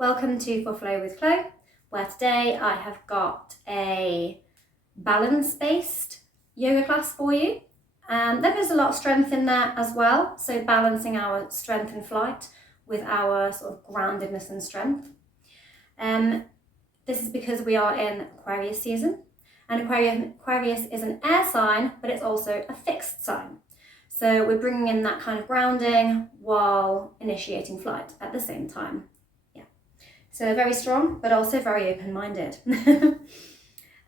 Welcome to For Flow with Chloe, where today I have got a balance-based yoga class for you. There is a lot of strength in there as well, so balancing our strength in flight with our sort of groundedness and strength. This is because we are in Aquarius season, and Aquarius is an air sign, but it's also a fixed sign. So we're bringing in that kind of grounding while initiating flight at the same time. So very strong, but also very open-minded.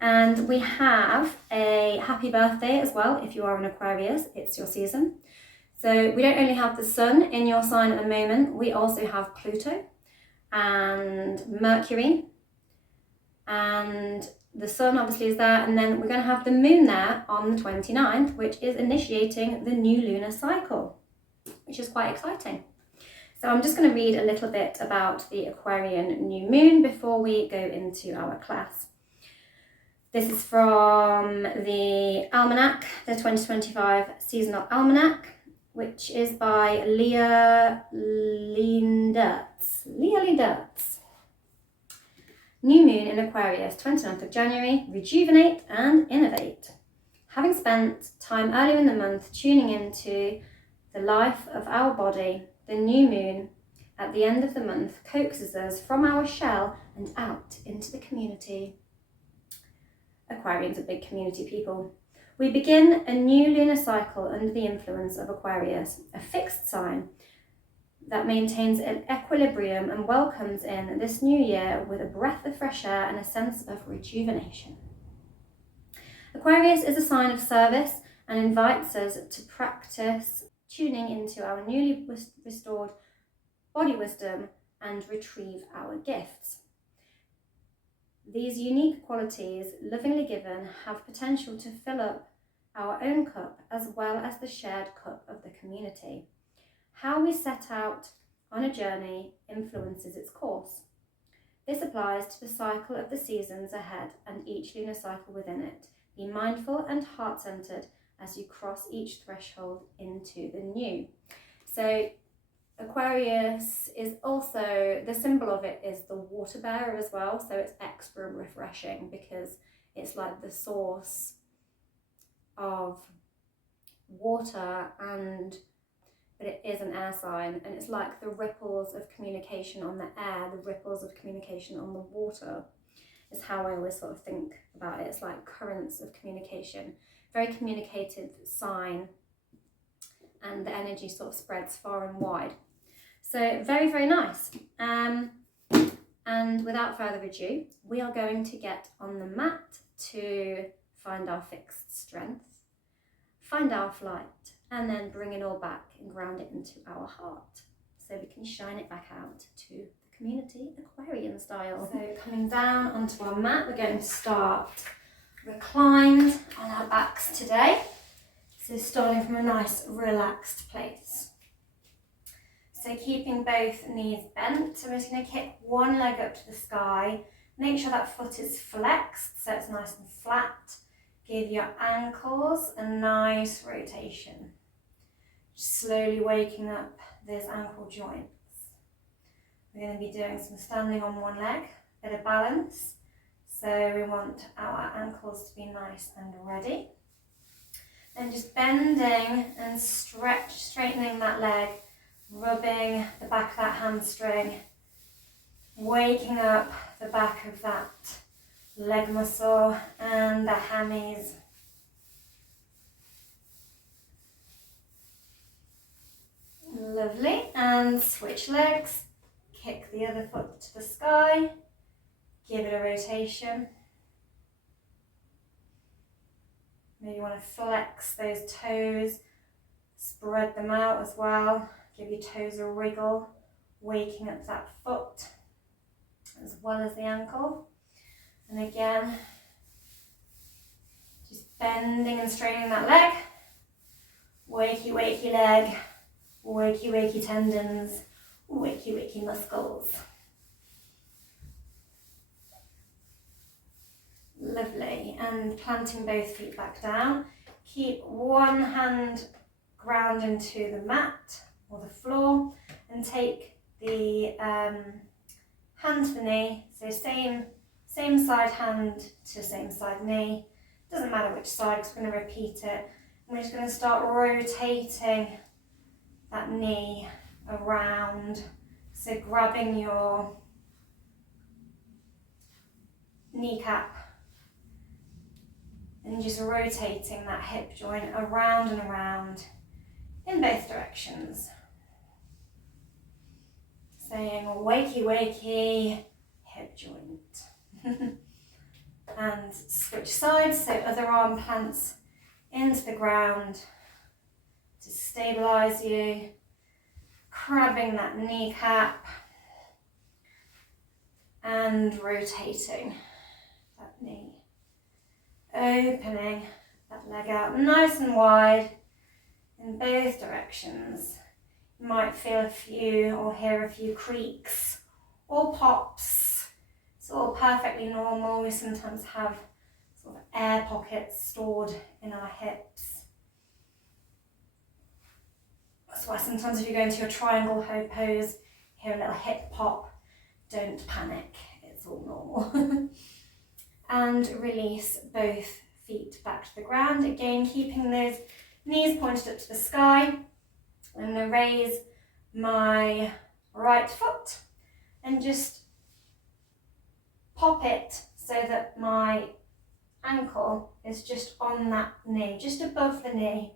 And we have a happy birthday as well. If you are an Aquarius, it's your season. So we don't only have the sun in your sign at the moment, we also have Pluto and Mercury. And the sun obviously is there, and then we're going to have the moon there on the 29th, which is initiating the new lunar cycle, which is quite exciting. So I'm just going to read a little bit about the Aquarian new moon before we go into our class. This is from the Almanac, the 2025 Seasonal Almanac, which is by Leah Lindertz. New moon in Aquarius, 29th of January, rejuvenate and innovate. Having spent time earlier in the month tuning into the life of our body, the new moon at the end of the month coaxes us from our shell and out into the community. Aquarians are big community people. We begin a new lunar cycle under the influence of Aquarius, a fixed sign that maintains an equilibrium and welcomes in this new year with a breath of fresh air and a sense of rejuvenation. Aquarius is a sign of service and invites us to practice tuning into our newly restored body wisdom and retrieve our gifts. These unique qualities, lovingly given, have potential to fill up our own cup as well as the shared cup of the community. How we set out on a journey influences its course. This applies to the cycle of the seasons ahead and each lunar cycle within it. Be mindful and heart-centered as you cross each threshold into the new. So Aquarius is also, the symbol of it is the water bearer as well, so it's extra refreshing because it's like the source of water, but it is an air sign, and it's like the ripples of communication on the air, the ripples of communication on the water is how I always sort of think about it. It's like currents of communication. Very communicative sign, and the energy sort of spreads far and wide. So very, very nice. And without further ado, we are going to get on the mat to find our fixed strength, find our flight, and then bring it all back and ground it into our heart so we can shine it back out to the community Aquarian style. So coming down onto our mat, we're going to start reclined on our backs today, so starting from a nice relaxed place. So keeping both knees bent, so I'm just going to kick one leg up to the sky, make sure that foot is flexed so it's nice and flat. Give your ankles a nice rotation, just slowly waking up those ankle joints. We're going to be doing some standing on one leg, bit of balance. So we want our ankles to be nice and ready. Then just bending and straightening that leg, rubbing the back of that hamstring, waking up the back of that leg muscle and the hammies. Lovely. And switch legs, kick the other foot to the sky. Give it a rotation. Maybe you want to flex those toes, spread them out as well. Give your toes a wriggle, waking up that foot as well as the ankle. And again, just bending and straightening that leg. Wakey, wakey leg, wakey, wakey tendons, wakey, wakey muscles. Lovely. And planting both feet back down. Keep one hand ground into the mat or the floor and take the hand to the knee, so same side hand to same side knee. Doesn't matter which side, because we're going to repeat it. We're just going to start rotating that knee around. So grabbing your kneecap and just rotating that hip joint around and around in both directions. Saying wakey wakey hip joint. And switch sides, so other arm plants into the ground to stabilise you. Grabbing that kneecap and rotating that knee. Opening that leg out nice and wide in both directions. You might feel a few or hear a few creaks or pops. It's all perfectly normal. We sometimes have sort of air pockets stored in our hips. That's why sometimes if you go into your triangle pose, hear a little hip pop, don't panic, it's all normal. And release both feet back to the ground. Again, keeping those knees pointed up to the sky. I'm going to raise my right foot and just pop it so that my ankle is just on that knee, just above the knee.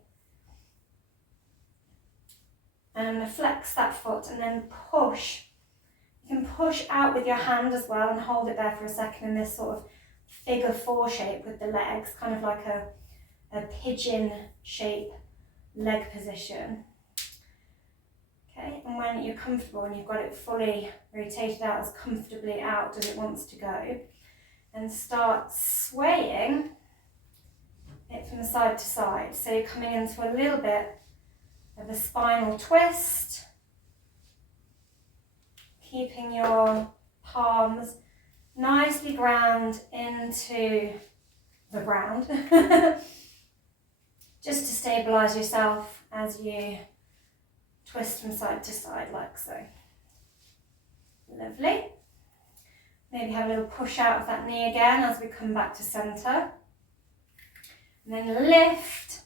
And I'm going to flex that foot and then push. You can push out with your hand as well and hold it there for a second in this sort of figure 4 shape with the legs, kind of like a pigeon shape leg position. Okay, and when you're comfortable and you've got it fully rotated out as comfortably out as it wants to go, and start swaying it from side to side. So you're coming into a little bit of a spinal twist, keeping your palms nicely ground into the ground, just to stabilise yourself as you twist from side to side like so. Lovely. Maybe have a little push out of that knee again as we come back to centre. And then lift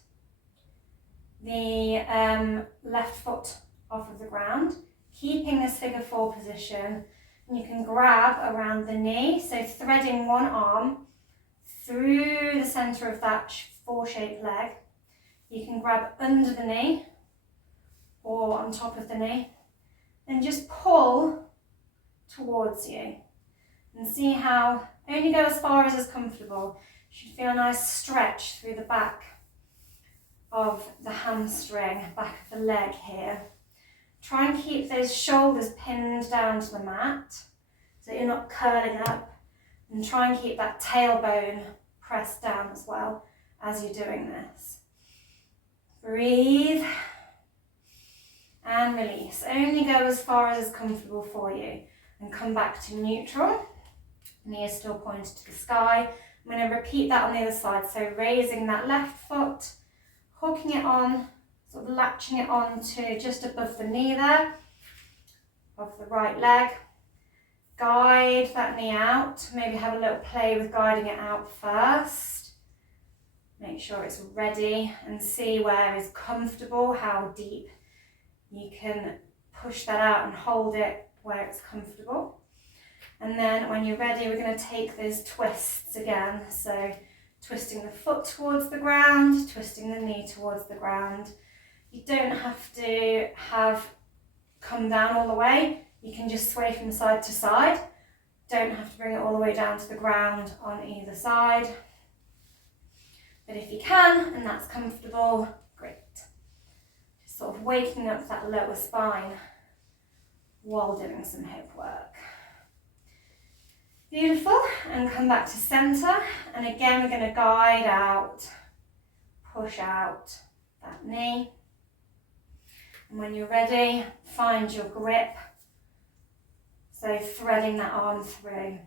the left foot off of the ground, keeping this figure 4 position. And you can grab around the knee, so threading one arm through the centre of that 4-shaped leg. You can grab under the knee or on top of the knee and just pull towards you. And see how, only go as far as is comfortable. You should feel a nice stretch through the back of the hamstring, back of the leg here. Try and keep those shoulders pinned down to the mat so you're not curling up, and try and keep that tailbone pressed down as well as you're doing this. Breathe and release. Only go as far as is comfortable for you and come back to neutral. Knee still pointed to the sky. I'm going to repeat that on the other side. So raising that left foot, hooking it on, sort of latching it on to just above the knee there, of the right leg. Guide that knee out. Maybe have a little play with guiding it out first. Make sure it's ready and see where is comfortable, how deep you can push that out and hold it where it's comfortable. And then when you're ready, we're going to take those twists again. So twisting the foot towards the ground, twisting the knee towards the ground. You don't have to come down all the way. You can just sway from side to side. Don't have to bring it all the way down to the ground on either side. But if you can, and that's comfortable, great. Just sort of waking up that lower spine while doing some hip work. Beautiful, and come back to centre, and again we're going to guide out, push out that knee, and when you're ready, find your grip, so threading that arm through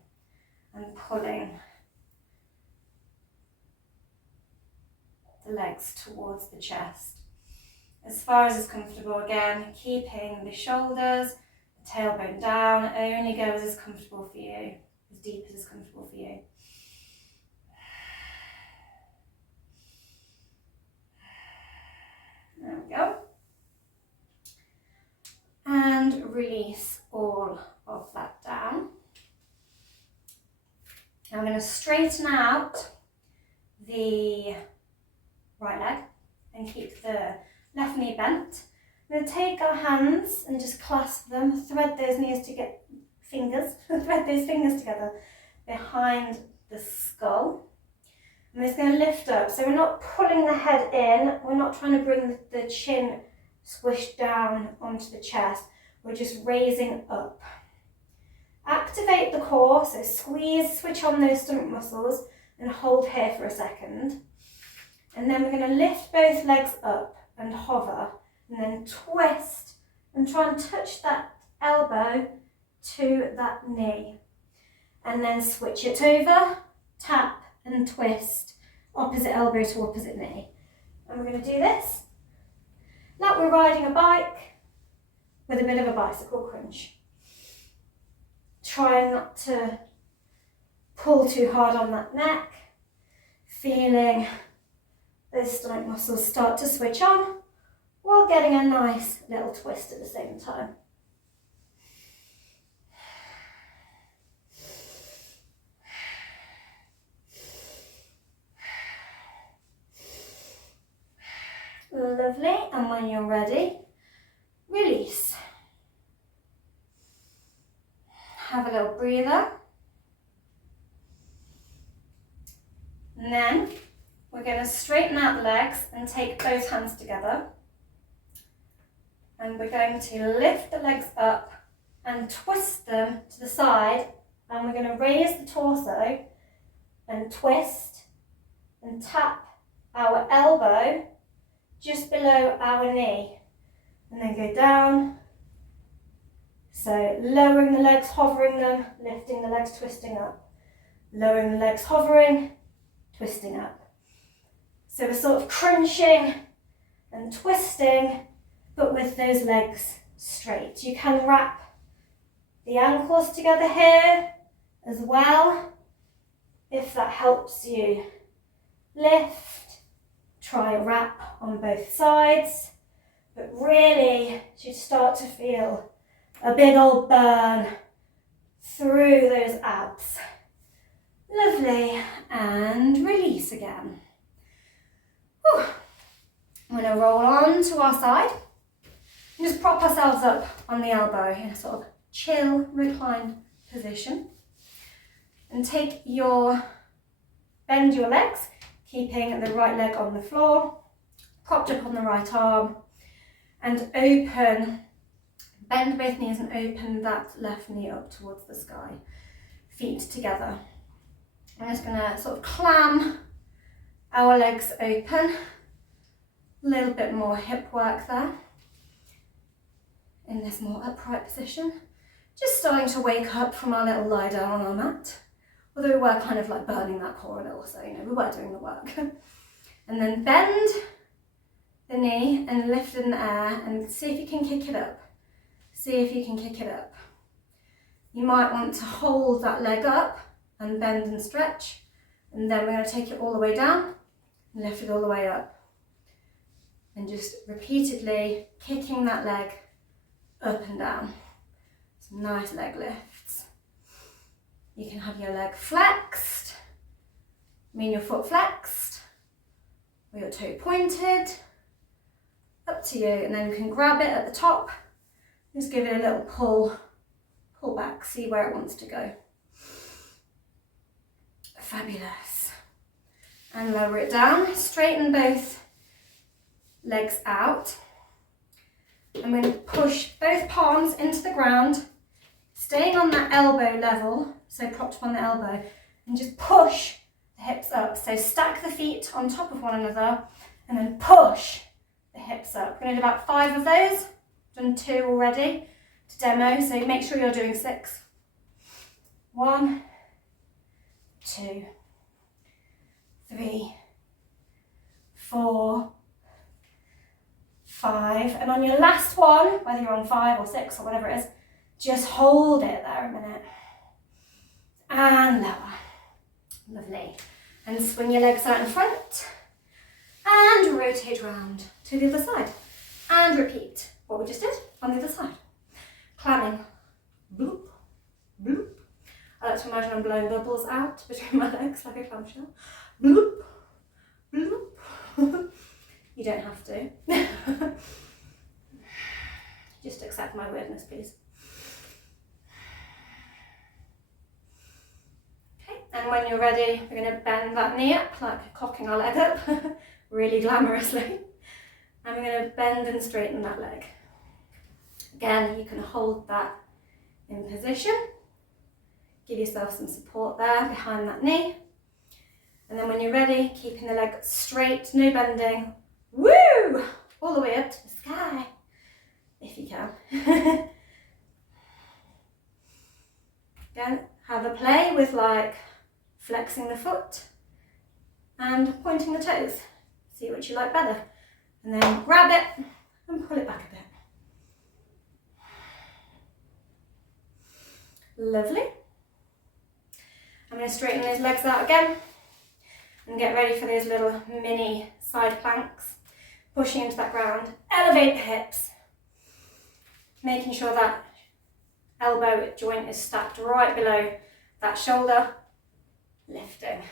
and pulling the legs towards the chest. As far as is comfortable again, keeping the shoulders Tailbone down, only go as is comfortable for you, as deep as is comfortable for you. There we go. And release all of that down. Now I'm going to straighten out the right leg and keep the left knee bent. I'm going to take our hands and just clasp them, thread those knees to get fingers, thread those fingers together behind the skull. I'm just going to lift up, so we're not pulling the head in, we're not trying to bring the chin squish down onto the chest, we're just raising up. Activate the core, so squeeze, switch on those stomach muscles and hold here for a second. And then we're going to lift both legs up and hover and then twist and try and touch that elbow to that knee. And then switch it over, tap and twist, opposite elbow to opposite knee. And we're going to do this like we're riding a bike with a bit of a bicycle crunch. Try not to pull too hard on that neck, feeling those stomach muscles start to switch on while getting a nice little twist at the same time. Lovely, and when you're ready, release. Have a little breather. And then we're going to straighten out the legs and take both hands together. And we're going to lift the legs up and twist them to the side. And we're going to raise the torso and twist and tap our elbow just below our knee. And then go down. So lowering the legs, hovering them, lifting the legs, twisting up. Lowering the legs, hovering, twisting up. So we're sort of crunching and twisting, but with those legs straight. You can wrap the ankles together here as well, if that helps you lift. Try a wrap on both sides, but really you start to feel a big old burn through those abs. Lovely, and release again. Whew. I'm going to roll on to our side and just prop ourselves up on the elbow in a sort of chill reclined position. And bend your legs, keeping the right leg on the floor, propped up on the right arm, and bend both knees and open that left knee up towards the sky. Feet together. I'm just going to sort of clam our legs open. A little bit more hip work there. In this more upright position. Just starting to wake up from our little lie down on our mat. Although we were kind of like burning that core a little, so we were doing the work. And then bend the knee and lift it in the air and see if you can kick it up. See if you can kick it up. You might want to hold that leg up and bend and stretch, and then we're going to take it all the way down and lift it all the way up. And just repeatedly kicking that leg up and down. Some nice leg lifts. You can have your leg flexed, your foot flexed, or your toe pointed, up to you, and then you can grab it at the top, just give it a little pull back, see where it wants to go. Fabulous. And lower it down, straighten both legs out. I'm going to push both palms into the ground, staying on that elbow level, so propped up on the elbow, and just push the hips up. So stack the feet on top of one another and then push the hips up. We're going to do about 5 of those. Done 2 already to demo, so make sure you're doing 6. 1, 2, 3, 4, 5. And on your last one, whether you're on 5 or 6 or whatever it is, Just hold it there a minute. And lower. Lovely. And swing your legs out in front. And rotate round to the other side. And repeat what we just did on the other side. Clamming. Bloop, bloop. I like to imagine I'm blowing bubbles out between my legs like a clamshell. Bloop, bloop. You don't have to. Just accept my weirdness, please. Okay, and when you're ready, we're going to bend that knee up, like cocking our leg up, really glamorously. And we're going to bend and straighten that leg. Again, you can hold that in position. Give yourself some support there behind that knee. And then when you're ready, keeping the leg straight, no bending. Woo! All the way up to the sky, if you can. Again, have a play with like flexing the foot and pointing the toes. See which you like better. And then grab it and pull it back a bit. Lovely. I'm going to straighten those legs out again and get ready for those little mini side planks. Pushing into that ground. Elevate the hips. Making sure that elbow joint is stacked right below that shoulder. Lifting.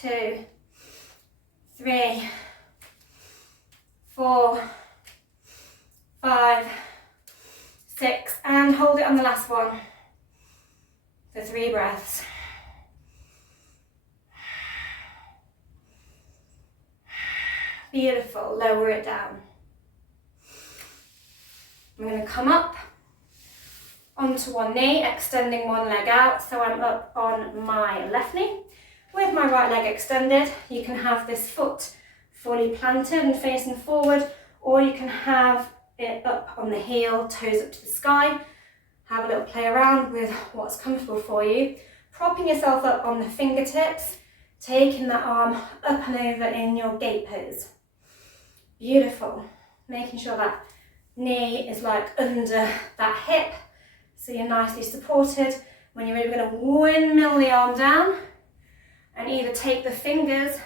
2, 3, 4, 5, 6, and hold it on the last one for 3 breaths. Beautiful, lower it down. I'm going to come up onto one knee, extending one leg out, so I'm up on my left knee with my right leg extended. You can have this foot fully planted and facing forward, or you can have it up on the heel, toes up to the sky. Have a little play around with what's comfortable for you. Propping yourself up on the fingertips, taking that arm up and over in your gate pose. Beautiful. Making sure that knee is like under that hip, so you're nicely supported. When you're ready, we're going to windmill the arm down and either take the fingers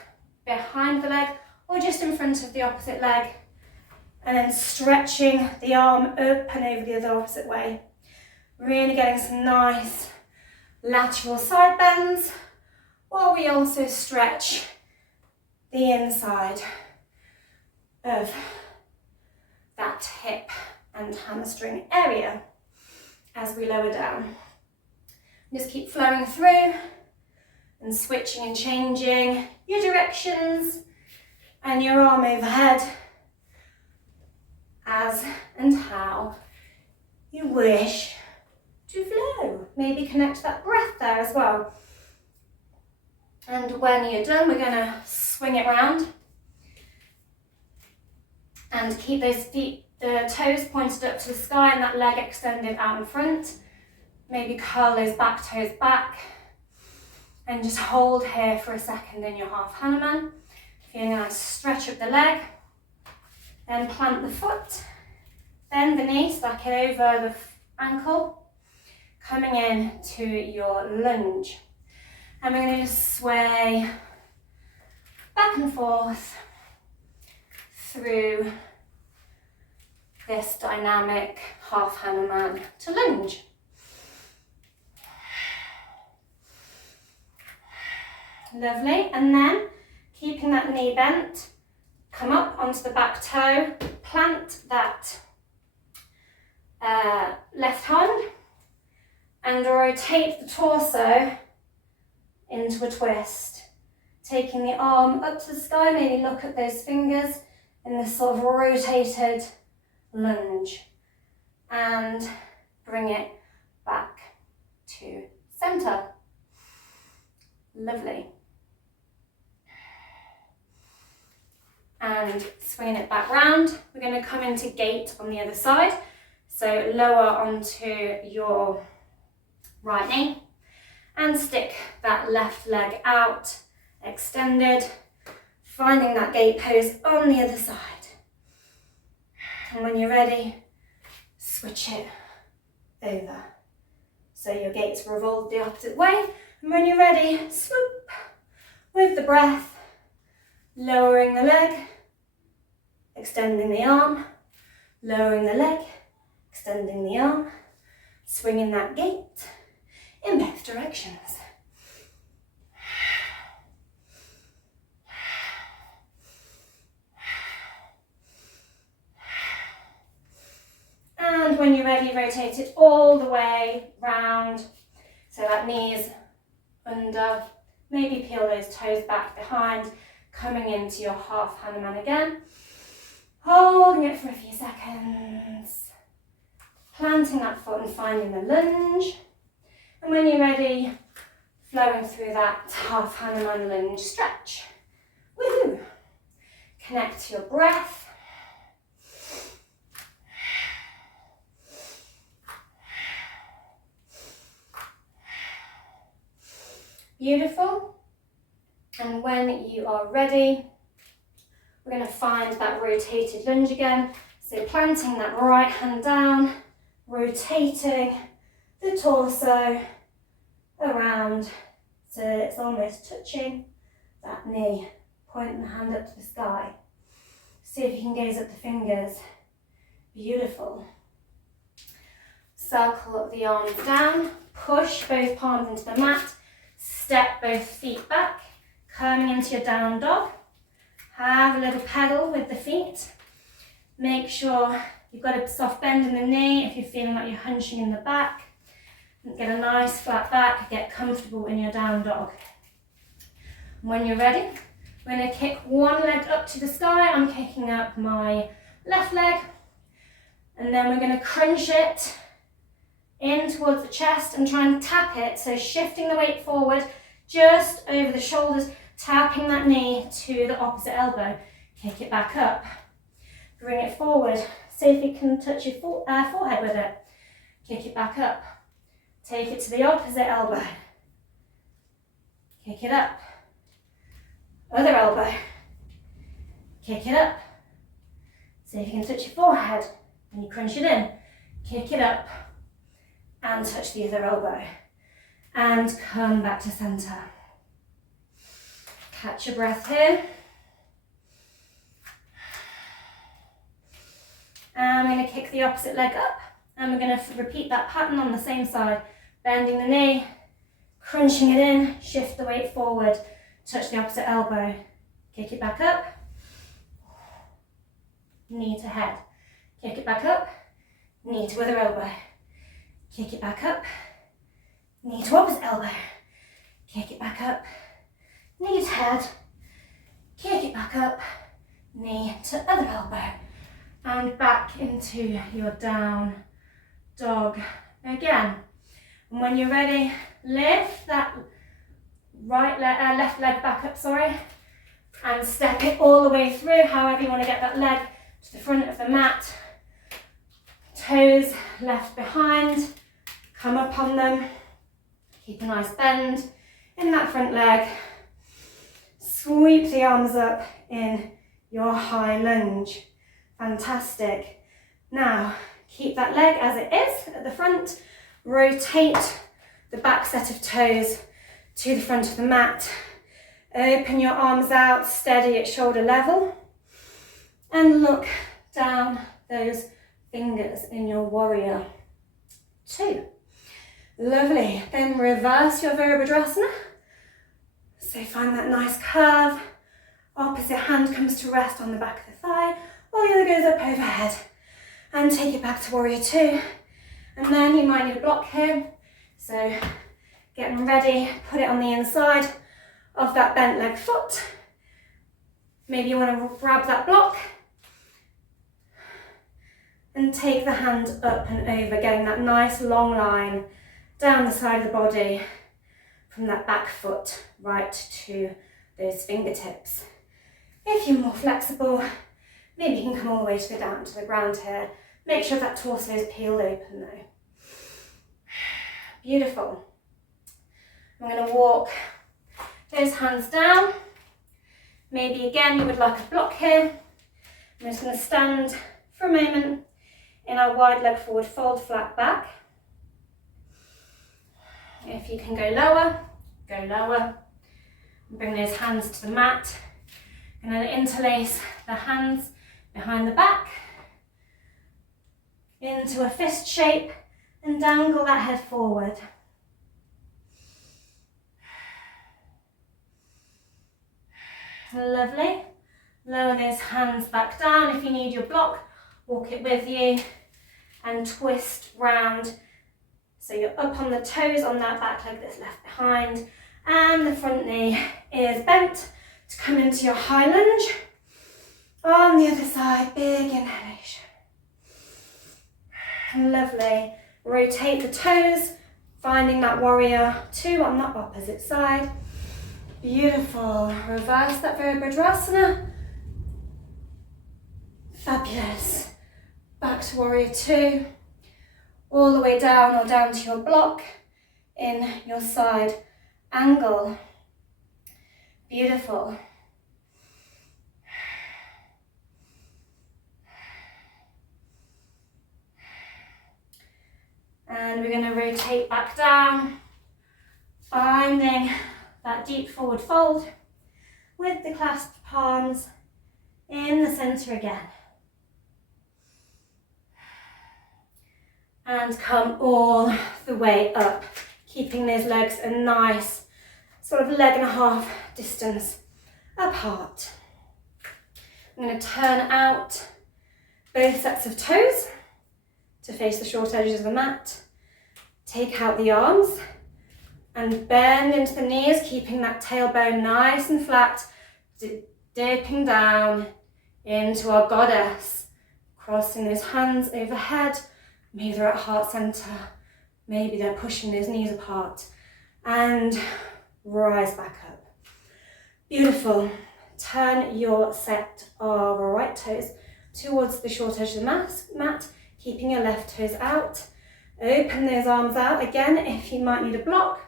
behind the leg or just in front of the opposite leg, and then stretching the arm up and over the other opposite way. Really getting some nice lateral side bends while we also stretch the inside of that hip and hamstring area as we lower down. Just keep flowing through and switching and changing your directions and your arm overhead as and how you wish to flow. Maybe connect that breath there as well. And when you're done, we're going to swing it round and keep those feet, the toes pointed up to the sky and that leg extended out in front. Maybe curl those back toes back and just hold here for a second in your half Hanuman. Feeling a nice stretch of the leg. Then plant the foot, bend the knee, stack it over the ankle, coming in to your lunge. And we're going to just sway back and forth through this dynamic half Hanuman to lunge. Lovely, and then keeping that knee bent, come up onto the back toe, plant that left hand and rotate the torso into a twist. Taking the arm up to the sky, maybe look at those fingers in this sort of rotated lunge and bring it back to center. Lovely. And swinging it back round, we're going to come into gate on the other side. So lower onto your right knee and stick that left leg out, extended, finding that gate pose on the other side. And when you're ready, switch it over. So your gait's revolved the opposite way, and when you're ready, swoop with the breath, lowering the leg, extending the arm, lowering the leg, extending the arm, swinging that gait in both directions. And when you're ready, rotate it all the way round. So that knees under, maybe peel those toes back behind, coming into your half Hanuman again. Holding it for a few seconds. Planting that foot and finding the lunge. And when you're ready, flowing through that half Hanuman lunge stretch. Woohoo! Connect to your breath. Beautiful. And when you are ready, we're going to find that rotated lunge again. So planting that right hand down, rotating the torso around so it's almost touching that knee. Point the hand up to the sky. See if you can gaze at the fingers. Beautiful. Circle up the arms down, push both palms into the mat, step both feet back, coming into your down dog. Have a little pedal with the feet. Make sure you've got a soft bend in the knee if you're feeling like you're hunching in the back. Get a nice flat back, get comfortable in your down dog. When you're ready, we're going to kick one leg up to the sky. I'm kicking up my left leg. And then we're going to crunch it in towards the chest and try and tap it. So shifting the weight forward, just over the shoulders, tapping that knee to the opposite elbow. Kick it back up. Bring it forward. See if you can touch your forehead with it. Kick it back up. Take it to the opposite elbow. Kick it up. Other elbow. Kick it up. See if you can touch your forehead. When you crunch it in, kick it up and touch the other elbow. And come back to center. Catch your breath here. And I'm going to kick the opposite leg up. And we're going to repeat that pattern on the same side. Bending the knee, crunching it in, shift the weight forward, touch the opposite elbow, kick it back up, knee to head, kick it back up, knee to other elbow, kick it back up, knee to opposite elbow, kick it back up, knee to head, kick it back up, knee to other elbow, and back into your down dog again. And when you're ready, lift that left leg back up, and step it all the way through, however you want to get that leg to the front of the mat. Toes left behind, come up on them, keep a nice bend in that front leg. Sweep the arms up in your high lunge. Fantastic. Now, keep that leg as it is at the front. Rotate the back set of toes to the front of the mat. Open your arms out, steady at shoulder level. And look down those fingers in your warrior 2. Lovely. Then reverse your Virabhadrasana. So find that nice curve. Opposite hand comes to rest on the back of the thigh, while the other goes up overhead. And take it back to warrior 2. And then you might need a block here. So getting ready, put it on the inside of that bent leg foot. Maybe you want to grab that block and take the hand up and over, getting that nice long line down the side of the body from that back foot right to those fingertips. If you're more flexible, maybe you can come all the way down to the ground here. Make sure that torso is peeled open though. Beautiful. I'm going to walk those hands down. Maybe again you would like a block here. I'm just going to stand for a moment in our wide leg forward fold, flat back. If you can go lower, go lower. Bring those hands to the mat. And then interlace the hands behind the back into a fist shape and dangle that head forward. Lovely. Lower those hands back down. If you need your block, walk it with you and twist round. So you're up on the toes on that back leg that's left behind, and the front knee is bent to come into your high lunge. On the other side, big inhalation. Lovely. Rotate the toes, finding that warrior two on the opposite side. Beautiful. Reverse that Virabhadrasana. Fabulous. Back to warrior two. All the way down or down to your block in your side angle. Beautiful. And we're going to rotate back down, finding that deep forward fold with the clasped palms in the center again. And come all the way up, keeping those legs a nice sort of leg and a half distance apart. I'm going to turn out both sets of toes to face the short edges of the mat. Take out the arms and bend into the knees, keeping that tailbone nice and flat, dipping down into our goddess. Crossing those hands overhead. Maybe they're at heart center, maybe they're pushing those knees apart, and rise back up. Beautiful. Turn your set of right toes towards the short edge of the mat, keeping your left toes out. Open those arms out again if you might need a block.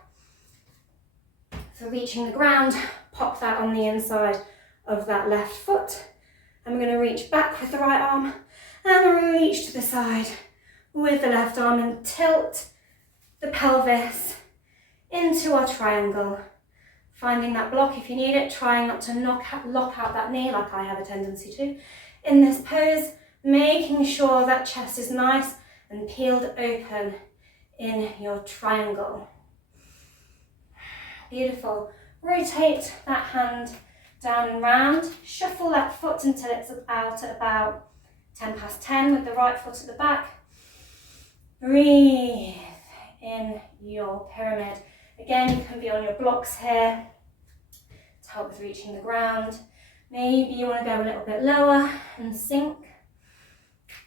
So reaching the ground, pop that on the inside of that left foot. And we're going to reach back with the right arm and reach to the side with the left arm and tilt the pelvis into our triangle. Finding that block if you need it, trying not to lock out that knee like I have a tendency to. In this pose, making sure that chest is nice and peeled open in your triangle. Beautiful. Rotate that hand down and round. Shuffle that foot until it's out at about 10 past 10 with the right foot at the back. Breathe in your pyramid. Again, you can be on your blocks here to help with reaching the ground. Maybe you want to go a little bit lower and sink.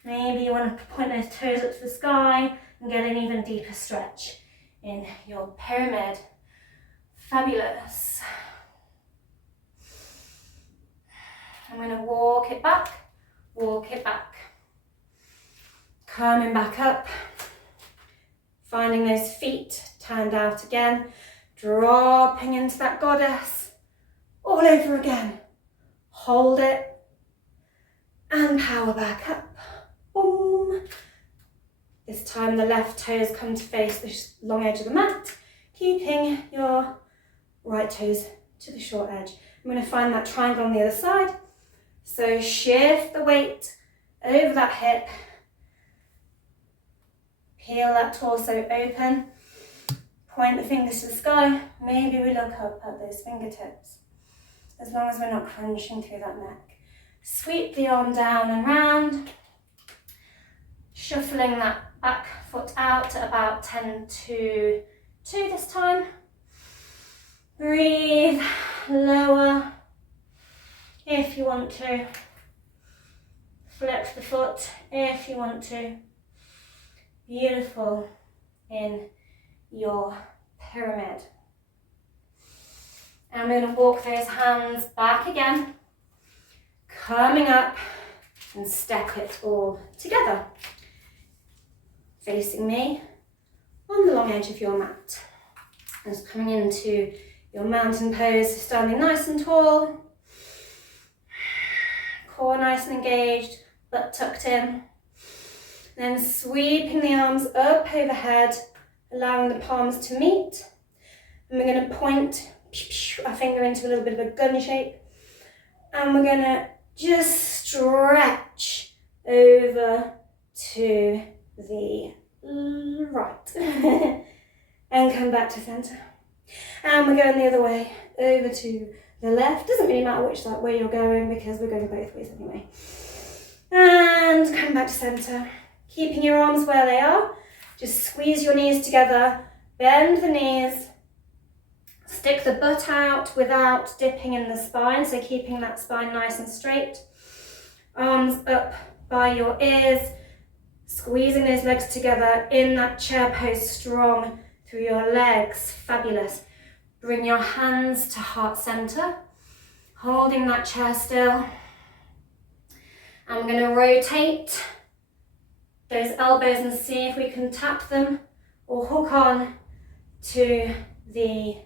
Maybe you want to point those toes up to the sky and get an even deeper stretch in your pyramid. Fabulous. I'm going to walk it back, walk it back. Coming back up, finding those feet turned out again, dropping into that goddess, all over again. Hold it, and power back up. Boom. This time the left toes come to face the long edge of the mat, keeping your right toes to the short edge. I'm going to find that triangle on the other side. So shift the weight over that hip. Peel that torso open. Point the fingers to the sky. Maybe we look up at those fingertips, as long as we're not crunching through that neck. Sweep the arm down and round. Shuffling that back foot out at about 10 to 2 this time. Breathe, lower if you want to. Flip the foot if you want to. Beautiful in your pyramid. And we're going to walk those hands back again, coming up and step it all together. Facing me on the long edge of your mat. Just coming into your mountain pose, standing nice and tall. Core nice and engaged, butt tucked in. Then sweeping the arms up overhead, allowing the palms to meet. And we're going to point our finger into a little bit of a gun shape. And we're going to just stretch over to the right. And come back to centre. And we're going the other way, over to the left. Doesn't really matter which side way you're going because we're going both ways anyway. And come back to centre. Keeping your arms where they are. Just squeeze your knees together, bend the knees, stick the butt out without dipping in the spine, so keeping that spine nice and straight. Arms up by your ears, squeezing those legs together in that chair pose, strong through your legs. Fabulous. Bring your hands to heart center, holding that chair still. And we're going to rotate those elbows and see if we can tap them or hook on to the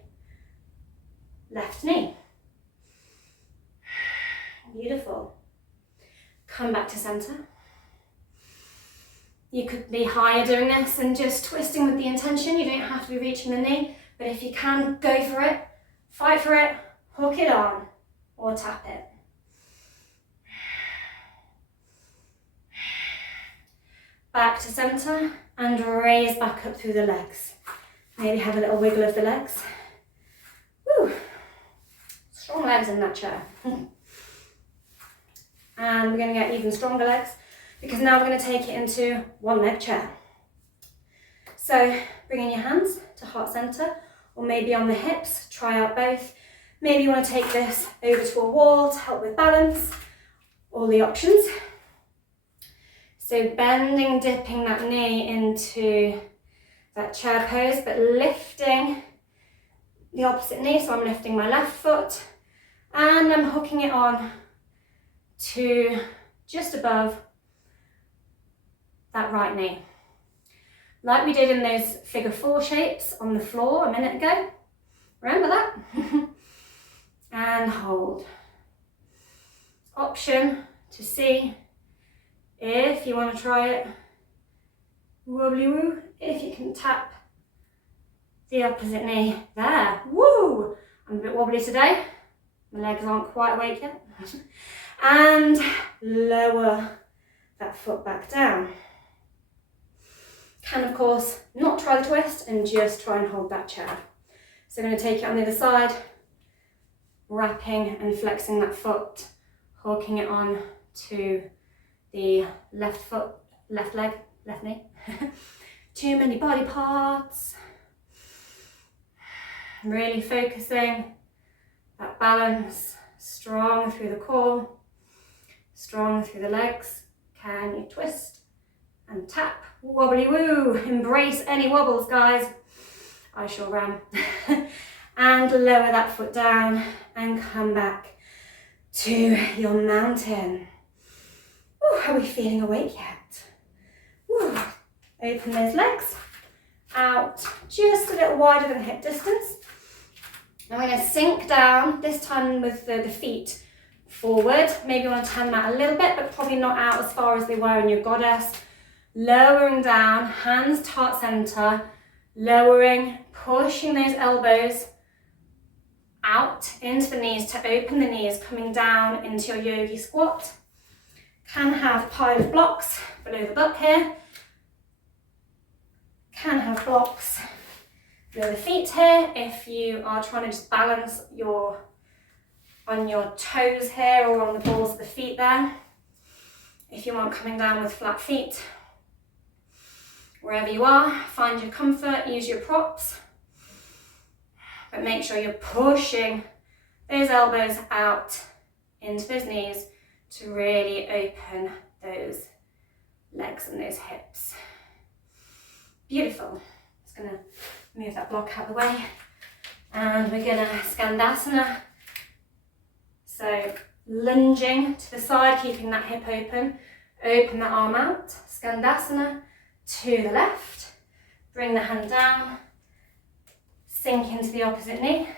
left knee. Beautiful. Come back to center. You could be higher doing this and just twisting with the intention. You don't have to be reaching the knee, but if you can, go for it, fight for it, hook it on or tap it. Back to centre and raise back up through the legs. Maybe have a little wiggle of the legs. Woo. Strong legs in that chair. And we're going to get even stronger legs because now we're going to take it into one leg chair. So bringing your hands to heart centre or maybe on the hips, try out both. Maybe you want to take this over to a wall to help with balance. All the options. So bending, dipping that knee into that chair pose, but lifting the opposite knee. So I'm lifting my left foot and I'm hooking it on to just above that right knee. Like we did in those figure 4 shapes on the floor a minute ago. Remember that? And hold. Option to see if you want to try it, wobbly woo, if you can tap the opposite knee there. Woo! I'm a bit wobbly today. My legs aren't quite awake yet. And lower that foot back down. Can of course not try the twist and just try and hold that chair. So I'm going to take it on the other side, wrapping and flexing that foot, hooking it on to the left foot, left leg, left knee. Too many body parts. Really focusing that balance, strong through the core, strong through the legs. Can you twist and tap? Wobbly woo. Embrace any wobbles, guys. I sure am. And lower that foot down and come back to your mountain. Ooh, are we feeling awake yet? Ooh. Open those legs out just a little wider than hip distance. I'm going to sink down, this time with the feet forward. Maybe you want to turn them out a little bit, but probably not out as far as they were in your goddess. Lowering down, hands to heart center, lowering, pushing those elbows out into the knees to open the knees, coming down into your yogi squat. Can have pile of blocks below the butt here. Can have blocks below the feet here if you are trying to just balance on your toes here or on the balls of the feet there. If you aren't coming down with flat feet, wherever you are, find your comfort, use your props, but make sure you're pushing those elbows out into those knees to really open those legs and those hips. Beautiful. Just gonna move that block out of the way and we're gonna Skandasana. So lunging to the side, keeping that hip open that arm out. Skandasana to the left, bring the hand down, sink into the opposite knee.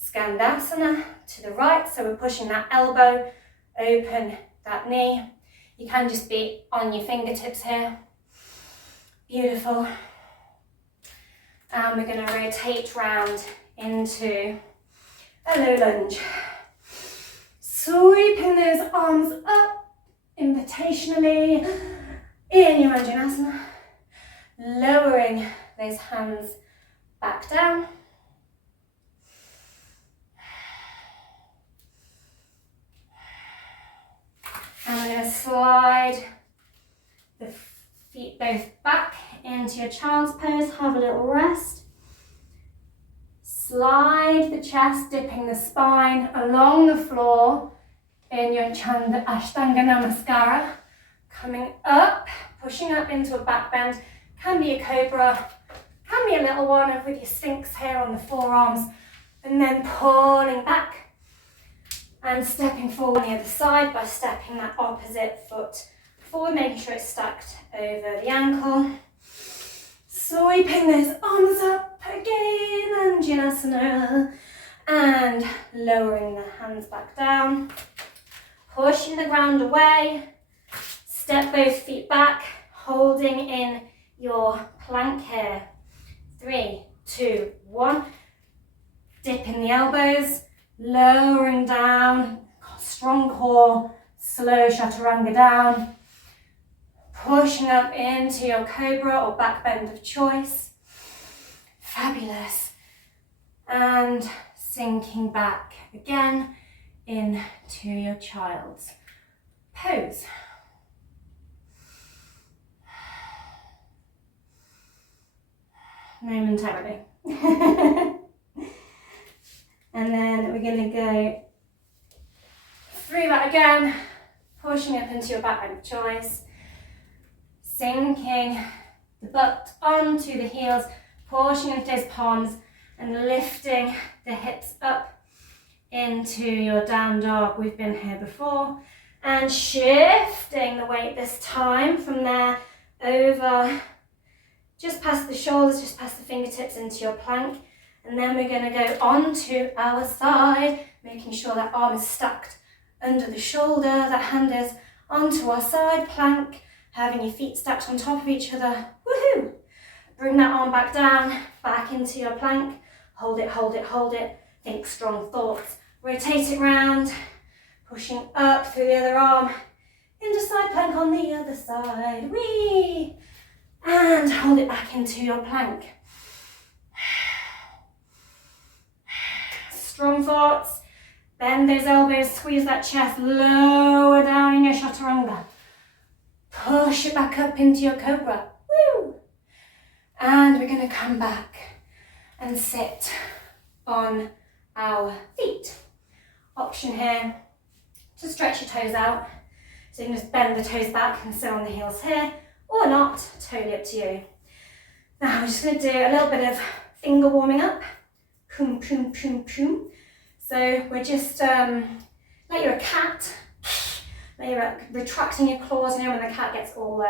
Skandasana to the right, so we're pushing that elbow, open that knee. You can just be on your fingertips here. Beautiful. And we're going to rotate round into a low lunge. Sweeping those arms up invitationally in your Anjanasana. Lowering those hands back down. And we're going to slide the feet both back into your child's pose. Have a little rest. Slide the chest, dipping the spine along the floor in your Chanda Ashtanga Namaskara. Coming up, pushing up into a back bend. Can be a cobra, can be a little one with your sphinx here on the forearms. And then pulling back and stepping forward on the other side by stepping that opposite foot forward, making sure it's stacked over the ankle. Sweeping those arms up again, Anjanasana, and lowering the hands back down. Pushing the ground away. Step both feet back, holding in your plank here. 3, 2, 1. Dipping the elbows, lowering down, strong core, slow chaturanga down. Pushing up into your cobra or back bend of choice. Fabulous. And sinking back again into your child's pose. Momentarily. And then we're going to go through that again, pushing up into your back bend of choice. Sinking the butt onto the heels, pushing into those palms and lifting the hips up into your down dog. We've been here before. And shifting the weight this time from there over just past the shoulders, just past the fingertips into your plank. And then we're going to go onto our side, making sure that arm is stacked under the shoulder, that hand is onto our side plank. Having your feet stacked on top of each other. Woohoo! Bring that arm back down, back into your plank. Hold it, hold it, hold it. Think strong thoughts. Rotate it round, pushing up through the other arm. Into side plank on the other side. Whee! And hold it back into your plank. Strong thoughts. Bend those elbows, squeeze that chest, lower down in your chaturanga. Push it back up into your cobra. Woo! And we're going to come back and sit on our feet. Option here to stretch your toes out. So you can just bend the toes back and sit on the heels here, or not, totally up to you. Now we're just going to do a little bit of finger warming up. Poom, poom, poom, poom. So we're just, like you're a cat. You're retracting your claws, you know, when the cat gets all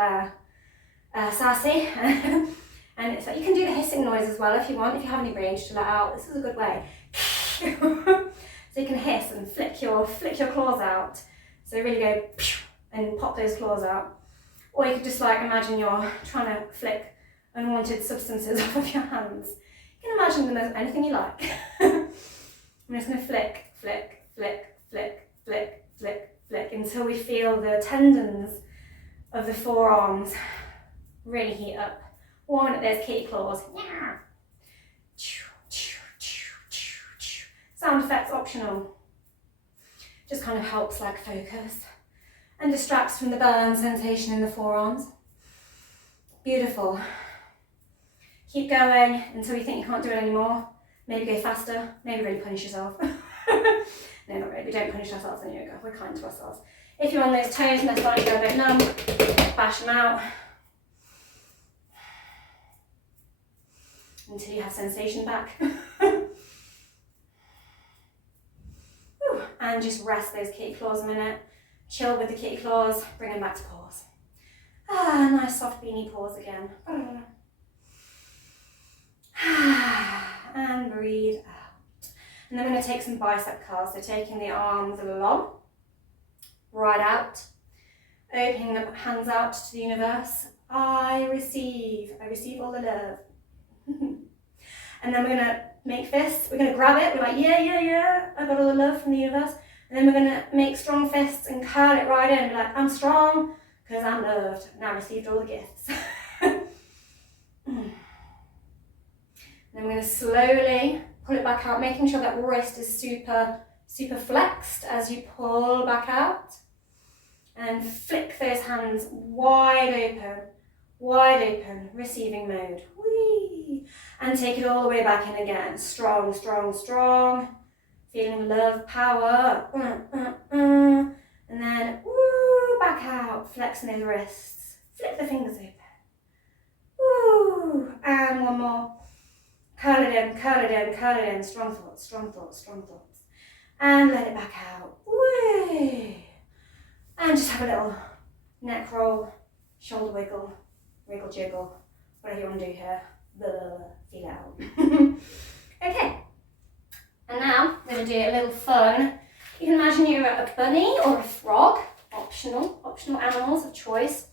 sassy. And it's like, you can do the hissing noise as well if you want, if you have any rage to let out. This is a good way. So you can hiss and flick your claws out. So really go and pop those claws out. Or you could just like imagine you're trying to flick unwanted substances off of your hands. You can imagine them as anything you like. I'm just going to flick, flick, flick, flick, flick, flick, flick until we feel the tendons of the forearms really heat up. Warming up those kitty claws. Sound effects optional. Just kind of helps like focus and distracts from the burn sensation in the forearms. Beautiful. Keep going until you think you can't do it anymore. Maybe go faster, maybe really punish yourself. No, not really, we don't punish ourselves in yoga, we're kind to ourselves. If you're on those toes and they're starting to go a bit numb, bash them out until you have sensation back. And just rest those kitty claws a minute. Chill with the kitty claws, bring them back to paws. Nice soft beanie paws again. And breathe out. And then we're going to take some bicep curls. So taking the arms along, right out, Opening the hands out to the universe. I receive all the love. And then we're gonna make fists. We're gonna grab it. We're like, yeah, yeah, yeah. I got all the love from the universe. And then we're gonna make strong fists and curl it right in and be like, I'm strong because I'm loved and I received all the gifts. Then we're gonna slowly pull it back out, making sure that wrist is super, super flexed as you pull back out. And flick those hands wide open, receiving mode. Whee! And take it all the way back in again. Strong, strong, strong. Feeling love, power. And then, woo, back out. Flexing those wrists. Flick the fingers open. Woo! And one more. Curl it in, curl it in, curl it in. Strong thoughts, strong thoughts, strong thoughts. And let it back out. Woo! And just have a little neck roll, shoulder wiggle, wiggle jiggle, whatever you want to do here. Feel it out. Okay. And now I'm going to do a little fun. You can imagine you're a bunny or a frog, optional animals of choice.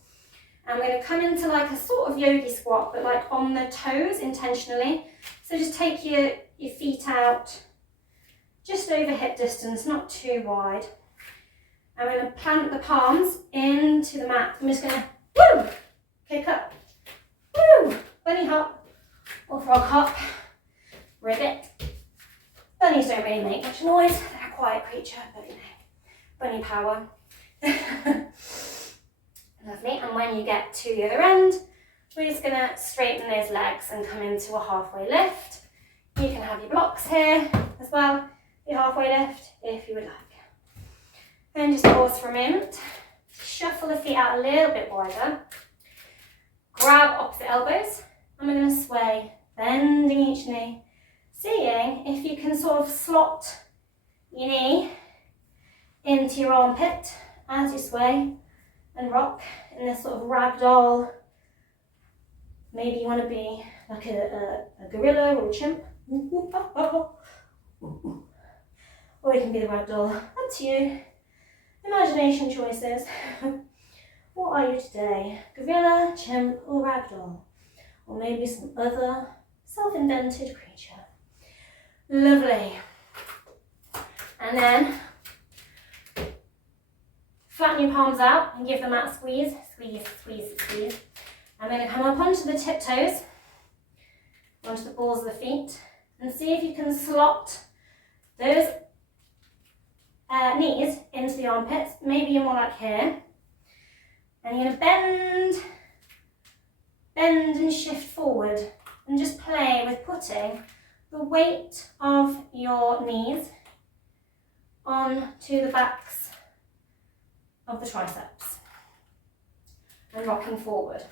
And we're going to come into like a sort of yogi squat, but like on the toes intentionally. So just take your feet out just over hip distance, not too wide. I'm going to plant the palms into the mat. I'm just going to, woo, kick up, woo, bunny hop or frog hop, ribbit. Bunnies don't really make much noise. They're a quiet creature, but you know, bunny power. Lovely. And when you get to the other end, we're just going to straighten those legs and come into a halfway lift. You can have your blocks here as well, your halfway lift if you would like. And just pause for a moment. Shuffle the feet out a little bit wider. Grab opposite elbows. And we're going to sway, bending each knee. Seeing if you can sort of slot your knee into your armpit as you sway and rock in this sort of ragdoll. Maybe you want to be like a gorilla or a chimp. Or you can be the ragdoll. Up to you. Imagination choices. What are you today? Gorilla, chimp, or ragdoll? Or maybe some other self-invented creature. Lovely. And then flatten your palms out and give the mat a squeeze. Squeeze, squeeze, squeeze. I'm going to come up onto the tiptoes, onto the balls of the feet, and see if you can slot those knees into the armpits. Maybe you're more like here. And you're going to bend and shift forward and just play with putting the weight of your knees onto the backs of the triceps and rocking forward.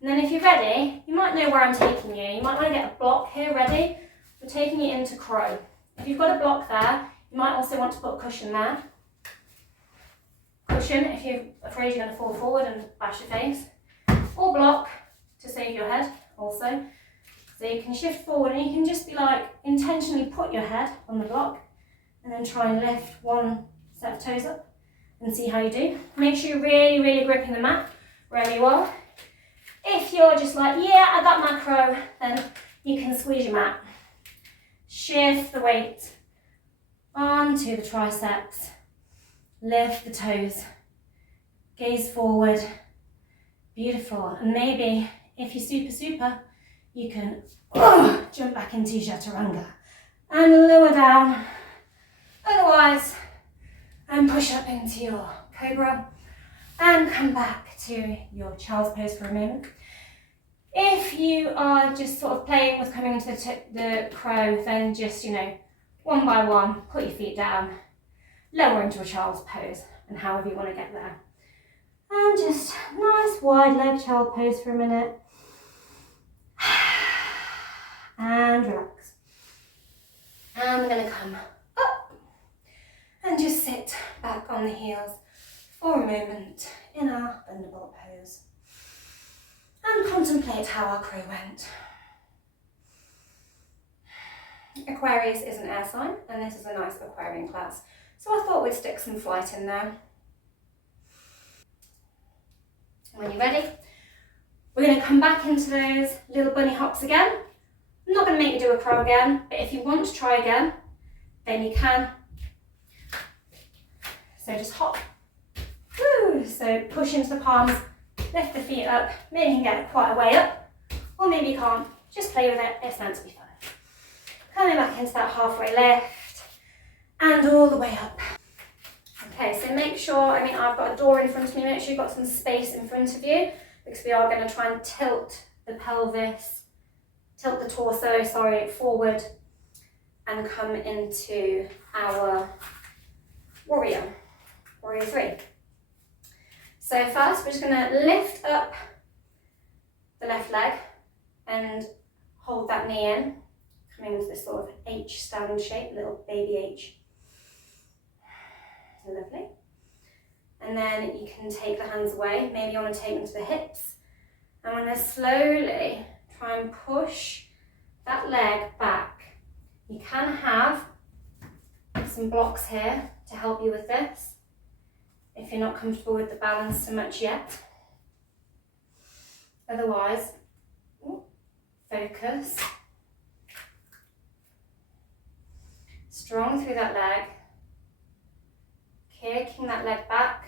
And then if you're ready, you might know where I'm taking you. You might want to get a block here ready. We're taking you into crow. If you've got a block there, you might also want to put a cushion there. Cushion if you're afraid you're going to fall forward and bash your face. Or block to save your head also. So you can shift forward and you can just be like, intentionally put your head on the block and then try and lift one set of toes up and see how you do. Make sure you're really, really gripping the mat wherever you are. If you're just like, yeah, I got my crow, then you can squeeze your mat. Shift the weight onto the triceps. Lift the toes. Gaze forward. Beautiful. And maybe if you're super, you can jump back into chaturanga and lower down. Otherwise, and push up into your cobra and come back to your child's pose for a moment. If you are just sort of playing with coming into the crow, then just, you know, one by one, put your feet down, lower into a child's pose, and however you want to get there. And just nice wide leg child pose for a minute. And relax. And we're going to come up and just sit back on the heels for a moment in our thunderbolt pose and contemplate how our crow went. Aquarius is an air sign and this is a nice Aquarian class, so I thought we'd stick some flight in there. When you're ready, we're going to come back into those little bunny hops again. I'm not going to make you do a crow again, but if you want to try again, then you can. So just hop. Woo. So push into the palms, lift the feet up. Maybe you can get it quite a way up, or maybe you can't. Just play with it, it's meant to be fun. Coming back into that halfway lift, and all the way up. Okay, so make sure, I've got a door in front of me, make sure you've got some space in front of you, because we are going to try and tilt the pelvis, tilt the torso, forward, and come into our warrior 3. So first we're just going to lift up the left leg and hold that knee in, coming into this sort of H stand shape, little baby H. Lovely. And then you can take the hands away. Maybe you want to take them to the hips. And we're going to slowly try and push that leg back. You can have some blocks here to help you with this, if you're not comfortable with the balance so much yet. Otherwise, focus. Strong through that leg. Kicking that leg back,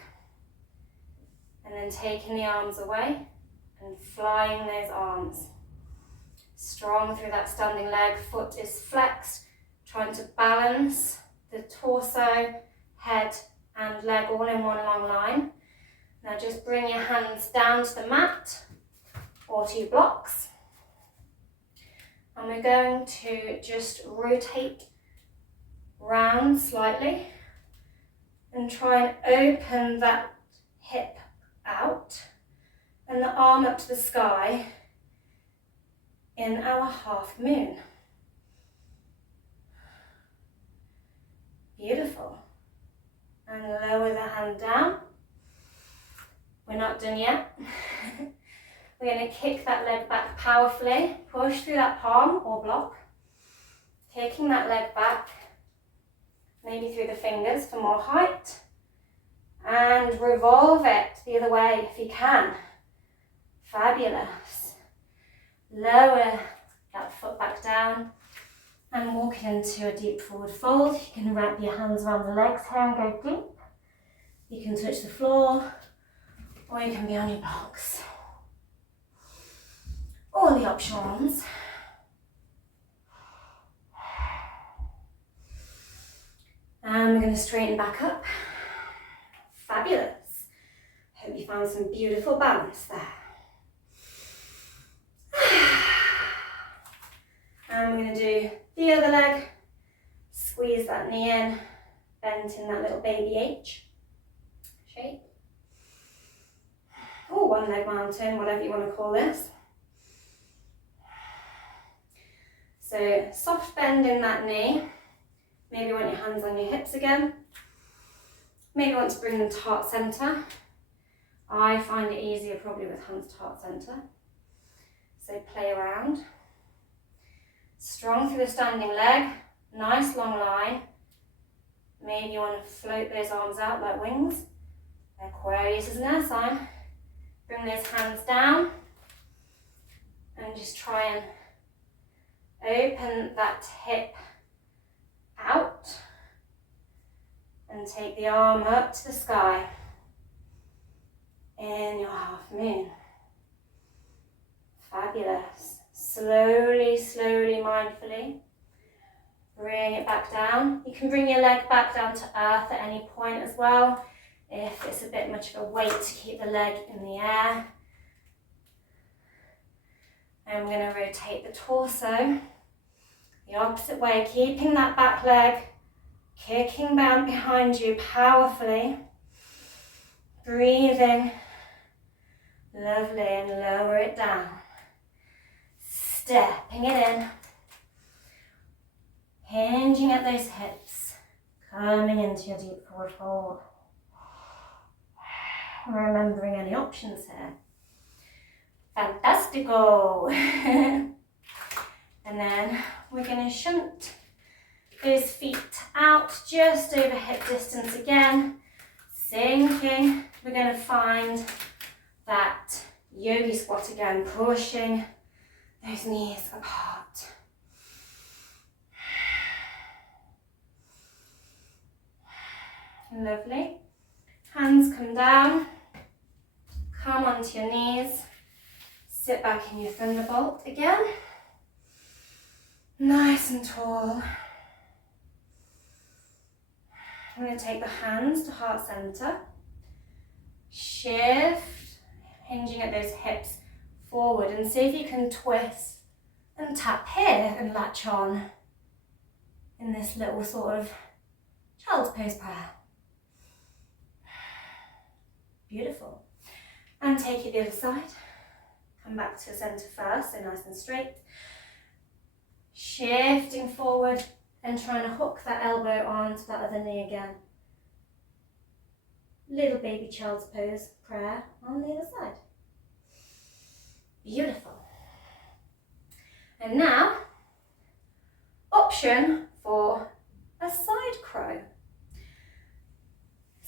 and then taking the arms away and flying those arms. Strong through that standing leg, foot is flexed, trying to balance the torso, head and leg all in one long line. Now just bring your hands down to the mat or to your blocks, and we're going to just rotate round slightly and try and open that hip out and the arm up to the sky in our half moon. Beautiful. And lower the hand down. We're not done yet. We're going to kick that leg back powerfully, push through that palm or block, kicking that leg back, maybe through the fingers for more height, and revolve it the other way if you can. Fabulous. Lower that foot back down and walk into a deep forward fold. You can wrap your hands around the legs here and go deep. You can touch the floor, or you can be on your blocks. All the options. And we're going to straighten back up. Fabulous. Hope you found some beautiful balance there. And we're going to do the other leg. Squeeze that knee in, bent in that little baby H shape. Or one leg mountain, whatever you want to call this. So soft bend in that knee. Maybe you want your hands on your hips again. Maybe you want to bring them to heart center. I find it easier probably with hands to heart center. So play around. Strong through the standing leg. Nice long line. Maybe you want to float those arms out like wings. Aquarius is an air sign. Bring those hands down. And just try and open that hip out and take the arm up to the sky in your half moon. Fabulous. Slowly, slowly, mindfully bring it back down. You can bring your leg back down to earth at any point as well if it's a bit much of a weight to keep the leg in the air. And we're going to rotate the torso the opposite way, keeping that back leg, kicking down behind you powerfully, breathing, lovely, and lower it down, stepping it in, hinging at those hips, coming into your deep forward fold, remembering any options here. Fantastico! And then we're going to shunt those feet out just over hip distance again, sinking. We're going to find that yogi squat again, pushing those knees apart. Lovely. Hands come down, come onto your knees, sit back in your thunderbolt again. Nice and tall. I'm going to take the hands to heart center. Shift, hinging at those hips forward, and see if you can twist and tap here and latch on in this little sort of child's pose prayer. Beautiful. And take it the other side. Come back to center first, so nice and straight. Shifting forward and trying to hook that elbow onto that other knee again. Little baby child's pose prayer on the other side. Beautiful. And now, option for a side crow.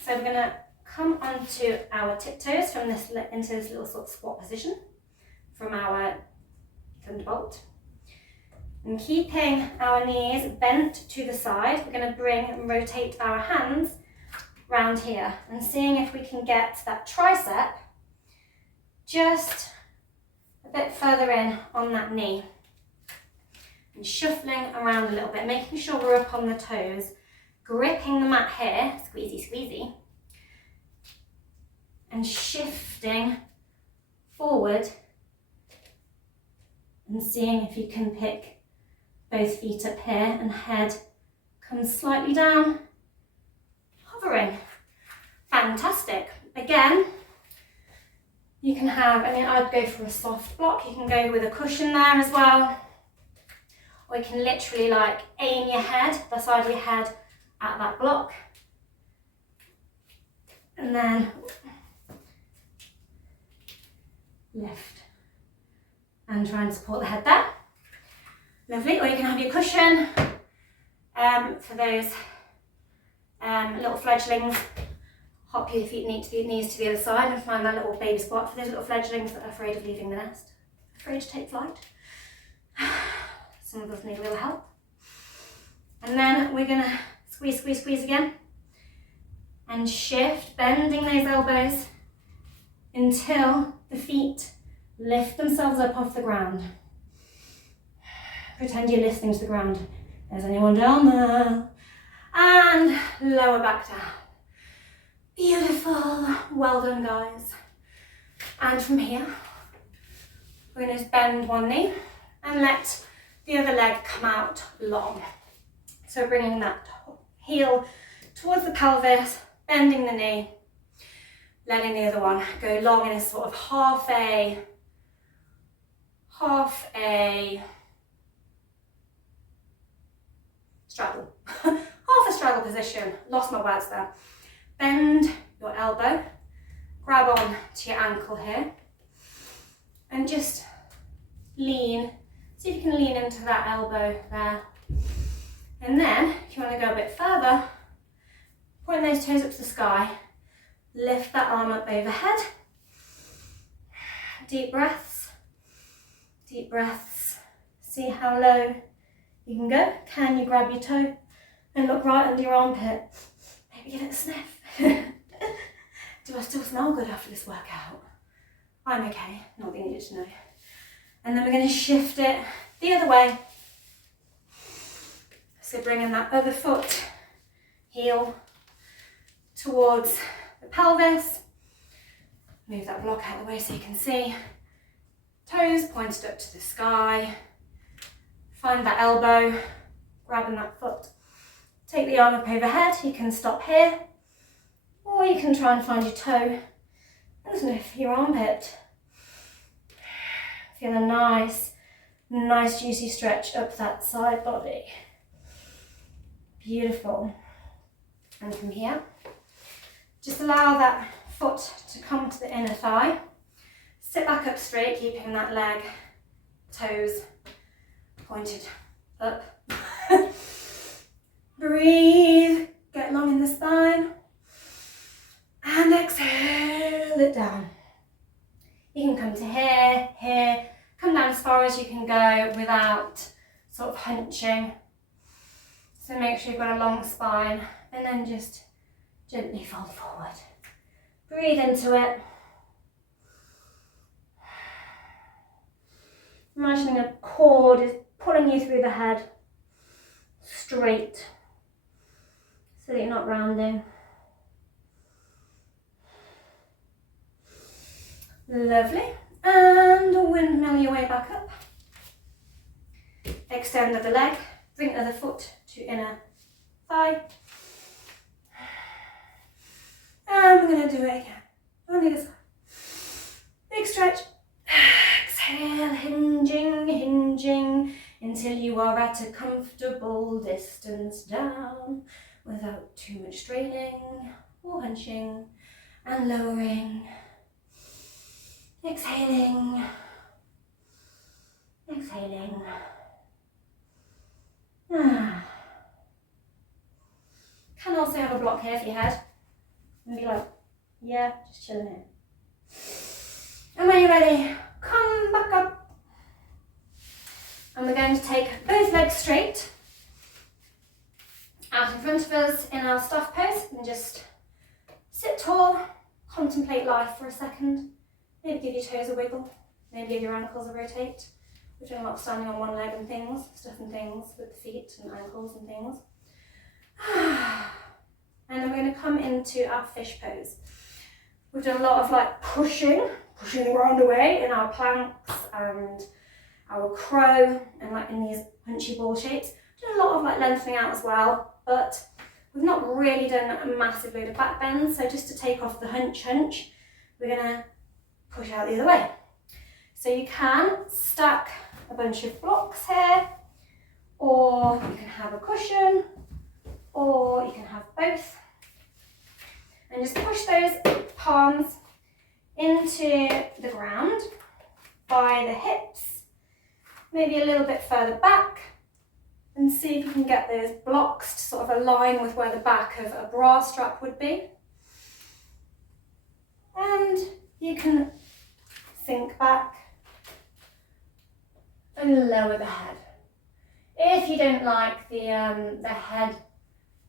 So we're going to come onto our tiptoes from this into this little sort of squat position from our thunderbolt. And keeping our knees bent to the side, we're going to bring and rotate our hands round here and seeing if we can get that tricep just a bit further in on that knee. And shuffling around a little bit, making sure we're up on the toes, gripping the mat here, squeezy, squeezy, and shifting forward and seeing if you can pick both feet up here and head comes slightly down, hovering. Fantastic. Again, you can have, I'd go for a soft block. You can go with a cushion there as well. Or you can literally like aim your head, the side of your head at that block. And then lift. And try and support the head there. Lovely. Or you can have your cushion for those little fledglings. Hop your knees to the other side and find that little baby squat for those little fledglings that are afraid of leaving the nest, afraid to take flight. Some of us need a little help. And then we're going to squeeze, squeeze, squeeze again. And shift, bending those elbows until the feet lift themselves up off the ground. Pretend you're listening to the ground. There's anyone down there? And lower back down. Beautiful. Well done, guys. And from here, we're going to bend one knee and let the other leg come out long. So bringing that heel towards the pelvis, bending the knee, letting the other one go long in a sort of half a straddle. Half a straddle position. Lost my words there. Bend your elbow, grab on to your ankle here, and just lean. See if you can lean into that elbow there. And then, if you want to go a bit further, point those toes up to the sky, lift that arm up overhead. Deep breaths, deep breaths. See how low you can go. Can you grab your toe and look right under your armpit? Maybe give it a sniff. Do I still smell good after this workout? I'm okay, not that you needed to know. And then we're going to shift it the other way. So bringing that other foot, heel towards the pelvis. Move that block out of the way so you can see. Toes pointed up to the sky. Find that elbow, grabbing that foot. Take the arm up overhead. You can stop here, or you can try and find your toe and sniff your armpit. Feel a nice juicy stretch up that side body. Beautiful. And from here, just allow that foot to come to the inner thigh. Sit back up straight, keeping that leg, toes pointed up. Breathe, get long in the spine. And exhale it down. You can come to here, here, come down as far as you can go without sort of hunching. So make sure you've got a long spine, and then just gently fold forward. Breathe into it. Imagining a cord is pulling you through the head, straight, so that you're not rounding. Lovely. And windmill your way back up. Extend the other leg, bring the other foot to inner thigh. And we're going to do it again. On the other side. Big stretch. Exhale, hinging, hinging, until you are at a comfortable distance down, without too much straining or hunching, and lowering. Exhaling, exhaling. Can also have a block here for your head, and be like, yeah, just chilling here. And when you're ready, come back up. And we're going to take both legs straight out in front of us in our staff pose, and just sit tall, contemplate life for a second. Maybe give your toes a wiggle, maybe give your ankles a rotate. We're doing a lot of standing on one leg and things, stuffing things with the feet and ankles and things. And then we're going to come into our fish pose. We've done a lot of like pushing the ground away in our planks and our crow, and like in these hunchy ball shapes. We've done a lot of like lengthening out as well, but we've not really done a massive load of back bends. So just to take off the hunch, we're going to push out the other way. So you can stack a bunch of blocks here, or you can have a cushion, or you can have both. And just push those palms into the ground by the hips, maybe a little bit further back, and see if you can get those blocks to sort of align with where the back of a bra strap would be. And you can sink back and lower the head. If you don't like the head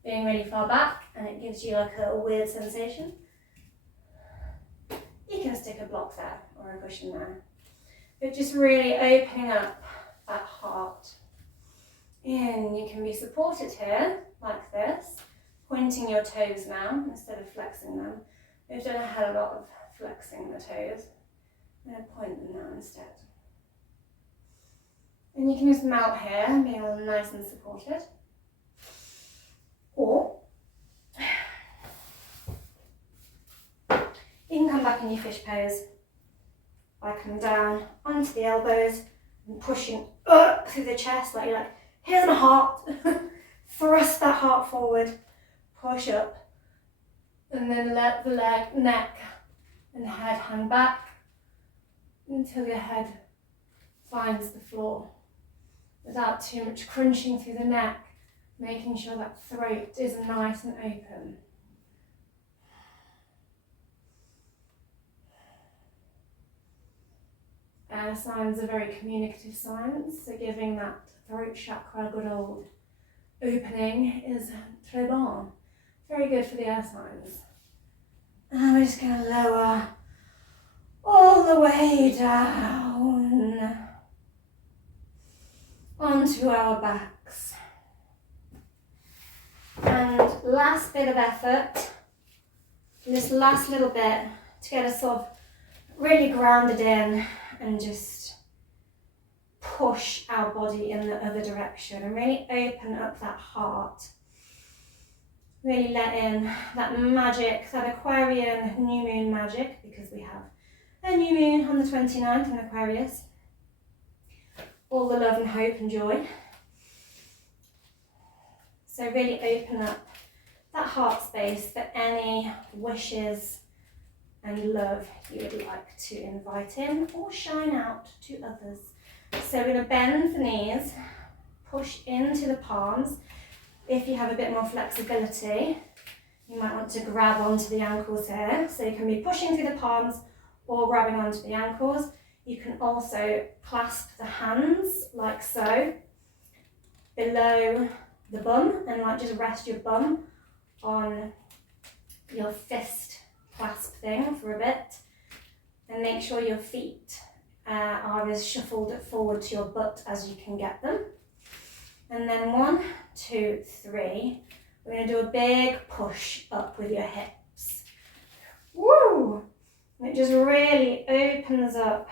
being really far back and it gives you like a weird sensation, you can stick a block there or a cushion there. But just really opening up that heart. And you can be supported here like this, pointing your toes now instead of flexing them. We've done a lot of flexing the toes. I'm going to point them now instead. And you can just melt here, being all nice and supported. Or you can come back in your fish pose by coming down onto the elbows and pushing up through the chest, like you're like, here's my heart. Thrust that heart forward, push up, and then let the leg, neck and head hang back until your head finds the floor without too much crunching through the neck, making sure that throat is nice and open. Air signs are very communicative signs, so giving that throat chakra a good old opening is très bon. Very good for the air signs. And we're just going to lower all the way down onto our backs. And last bit of effort, this last little bit, to get us sort of really grounded in and just push our body in the other direction and really open up that heart. Really let in that magic, that Aquarian new moon magic, because we have a new moon on the 29th in Aquarius. All the love and hope and joy. So really open up that heart space for any wishes and love you would like to invite in or shine out to others. So we're going to bend the knees, push into the palms. If you have a bit more flexibility, you might want to grab onto the ankles here. So you can be pushing through the palms or grabbing onto the ankles. You can also clasp the hands like so below the bum and like just rest your bum on your fist clasp thing for a bit, and make sure your feet are as shuffled forward to your butt as you can get them. And then 1, 2, 3. We're going to do a big push up with your hips. Woo! And it just really opens up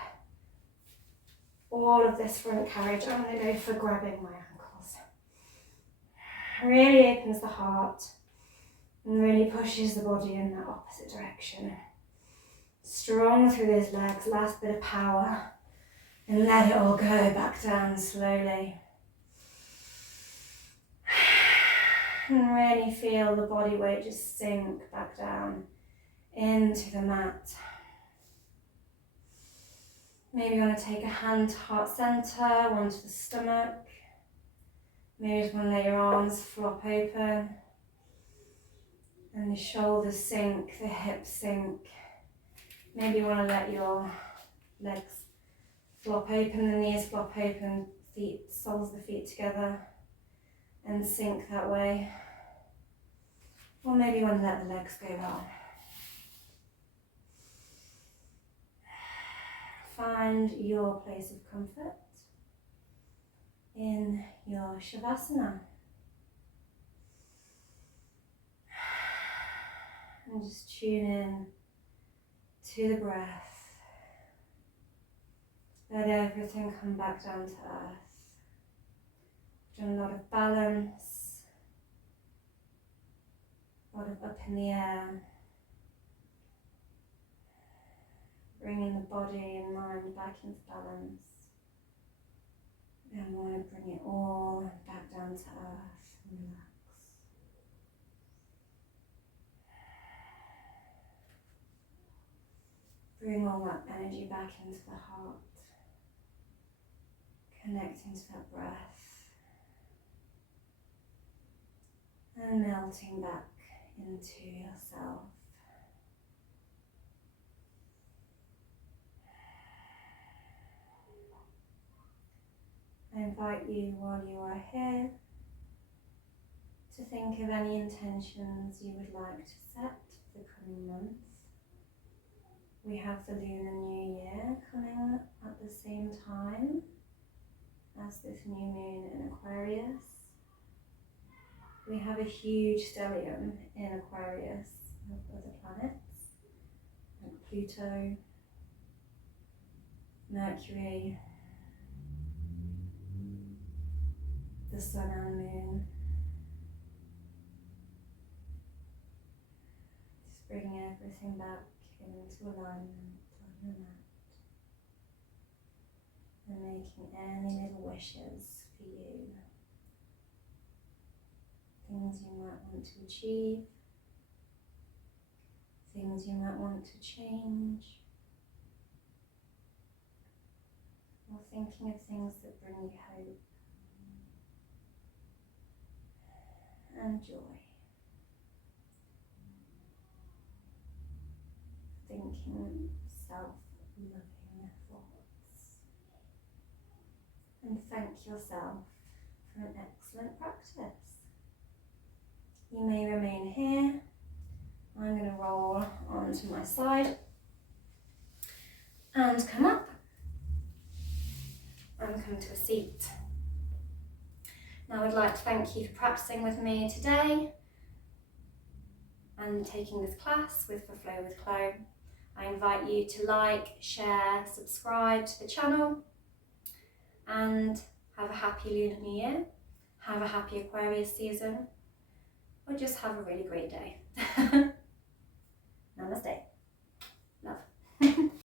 all of this front carriage. I'm going to go for grabbing my ankles. Really opens the heart and really pushes the body in that opposite direction. Strong through those legs, last bit of power, and let it all go back down slowly. And really feel the body weight just sink back down into the mat. Maybe you want to take a hand to heart center, one to the stomach. Maybe you just want to let your arms flop open. And the shoulders sink, the hips sink. Maybe you want to let your legs flop open, the knees flop open, feet, soles of the feet together and sink that way. Or maybe you want to let the legs go long. Find your place of comfort in your Shavasna. And just tune in to the breath. Let everything come back down to earth. Done a lot of balance, a lot of up in the air. Bringing the body and mind back into balance. And we want to bring it all back down to earth and relax. Bring all that energy back into the heart. Connecting to that breath. And melting back into yourself. I invite you while you are here to think of any intentions you would like to set for the coming month. We have the lunar new year coming at the same time as this new moon in Aquarius. We have a huge stelium in Aquarius of other planets, like Pluto, Mercury, the sun and moon. Just bringing everything back into alignment on your mat. And making any little wishes for you. Things you might want to achieve. Things you might want to change. Or thinking of things that bring you hope and joy. Thinking self-loving thoughts. And thank yourself for an excellent practice. You may remain here. I'm going to roll onto my side and come up and come to a seat. Now I'd like to thank you for practicing with me today and taking this class with For Flow with Chloe. I invite you to like, share, subscribe to the channel, and have a happy Lunar New Year, have a happy Aquarius season, or just have a really great day. Namaste. Love.